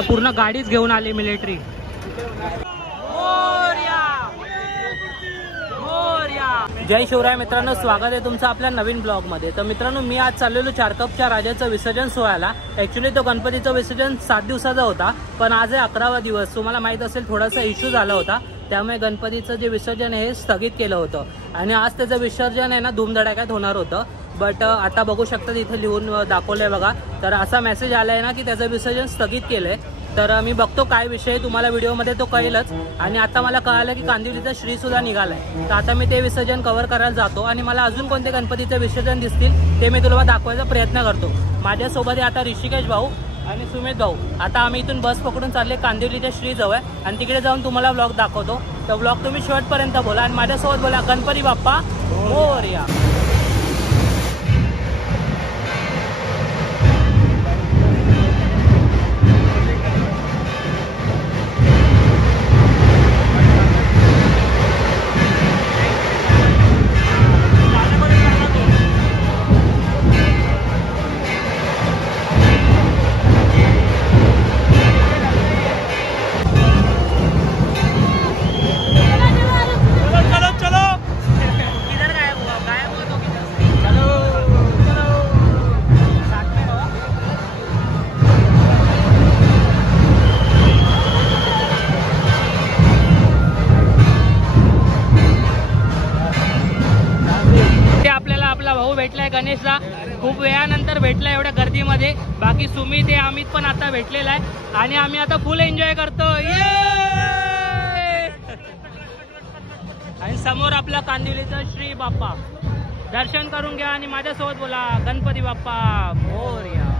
पूर्ण गाडीच घेऊन आली मिलिटरी। जय शिवराय मित्रांनो, स्वागत आहे तुमचं आपल्या नवीन ब्लॉग मध्ये। तर मित्रांनो, मी आज चाललेलो चारकपच्या राजाचं विसर्जन सोहळ्याला। ऍक्च्युली तो गणपतीचं विसर्जन 7 दिवसाचा होता, पण आज आहे 11वा दिवस। तुम्हाला माहित असेल थोडासा इश्यू झाला होता, त्यामुळे गणपतीचं जे विसर्जन आहे हे स्थगित केलं होतं आणि आज त्याचं विसर्जन आहे ना धूमधडाक्यात होणार होतं। बट आता बघू शकता इथे लिहून दाखवलंय बघा। तर असा मेसेज आलाय ना की त्याचं विसर्जन स्थगित केलंय। तर मी बघतो काय विषय, तुम्हाला व्हिडिओमध्ये तो कळेलच। आणि आता मला कळालं की कांदिवलीचा श्री सुद्धा निघालाय, तर आता मी ते विसर्जन कव्हर करायला जातो आणि मला अजून कोणते गणपतीचे विसर्जन दिसतील ते मी तुला दाखवायचा प्रयत्न करतो। माझ्यासोबत आता ऋषिकेश भाऊ आणि सुमित भाऊ। आता आम्ही इथून बस पकडून चालले कांदिवलीच्या श्री जवळ आणि तिकडे जाऊन तुम्हाला व्लॉग दाखवतो। तर व्लॉग तुम्ही शेवटपर्यंत बोला आणि माझ्यासोबत बोला गणपती बाप्पा मोरया। भेटलाय गणेशला, खूप वेळानंतर भेटलाय एवढ्या गर्दीमध्ये। बाकी सुमित आहे, अमित पण आता भेटलेला आहे आणि आम्ही आता फुल एन्जॉय करतो। आणि समोर आपला कांदिवलीचा श्री बाप्पा, दर्शन करून घ्या आणि माझ्यासोबत बोला गणपती बाप्पा मोरया।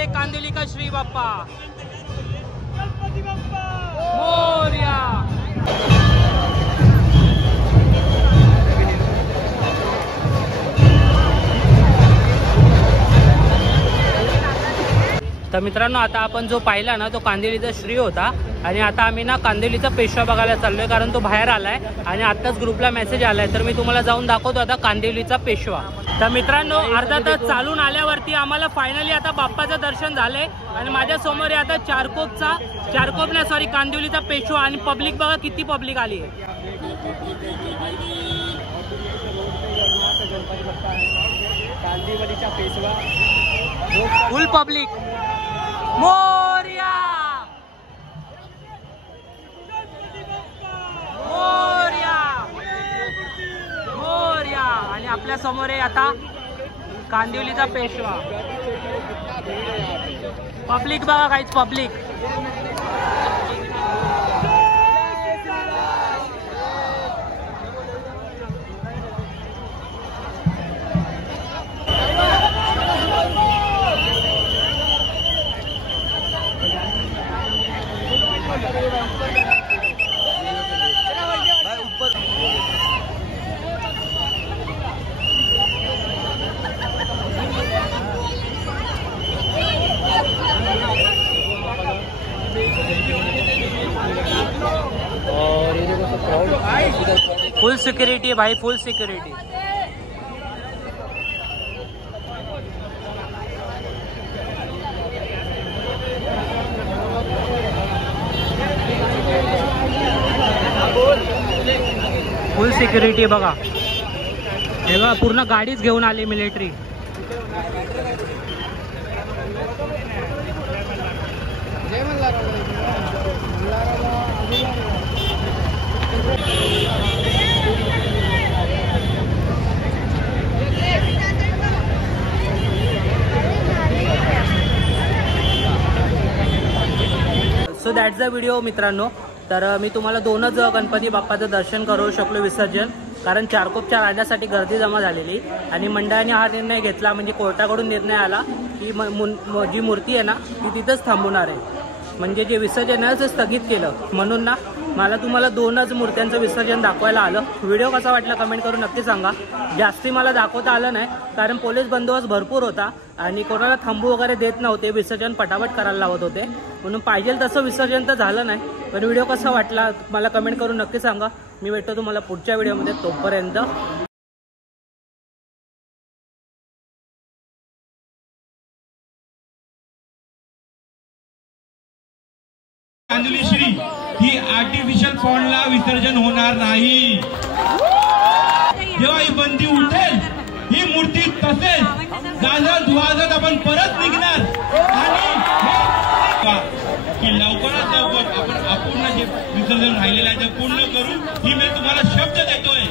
जय कांदिवली का श्री बाप्पा मोरया। तर मित्रांनो आता आपण जो पाहिला ना तो कांदिवलीचा श्री होता आणि आता आम्ही ना कांदिवलीचा पेशवा बघायला चाललोय कारण तो बाहेर आलाय आणि आत्ताच ग्रुपला मेसेज आलाय तर मी तुम्हाला जाऊन दाखवतो आता कांदिवलीचा पेशवा। तर मित्रांनो अर्धा तास चालून आल्यावरती आम्हाला फायनली आता बाप्पाचं दर्शन झालंय आणि माझ्या समोर आता कांदिवलीचा पेशवा आणि पब्लिक बघा किती पब्लिक आली आहे। कांदिवलीचा पेशवा फुल पब्लिक मोरया मोरया मोरया। आणि आपल्या समोर आहे आता कांदिवलीचा पेशवा। पब्लिक बघा काहीच पब्लिक। फुल सिक्योरिटी है भाई, फुल सिक्योरिटी। फुल सिक्युरिटी बघा, हे बघा पूर्ण गाडीच घेऊन आली military. So that's the video मित्रांनो। तर मी तुम्हाला दोनच गणपती बाप्पाचं दर्शन करू शकलो विसर्जन, कारण चारकोपच्या राजासाठी गर्दी जमा झालेली आणि मंडळाने हा निर्णय घेतला, म्हणजे कोर्टाकडून निर्णय आला की जी मूर्ती आहे ना ती तिथंच थांबवणार आहे, म्हणजे जे विसर्जन आहे ते स्थगित केलं। म्हणून ना मला तुम्हाला दोनच मूर्त्यांचं विसर्जन दाखवायला आलं। व्हिडिओ कसा वाटला कमेंट करून नक्की सांगा। जास्ती मला दाखवता आलं नाही कारण पोलीस बंदोबस्त भरपूर होता आणि कोणाला थांबू वगैरे देत नव्हते, विसर्जन पटापट करायला लावत होते, म्हणून पाहिजे तसं विसर्जन तर झालं नाही। पण व्हिडिओ कसा वाटला मला कमेंट करून नक्की सांगा। मी भेटतो तुम्हाला पुढच्या व्हिडिओमध्ये, तोपर्यंत कांदिवली श्री ही आर्टिफिशियल पॉन्डला विसर्जन होणार नाही। जेव्हा ही बंदी उठेल ही मूर्ती तसेच गाजत वाजत आपण परत निघणार आणि की लवकरात लवकर आपण अपूर्ण जे विसर्जन राहिलेलं आहे ते पूर्ण करू ही मी तुम्हाला शब्द देतोय।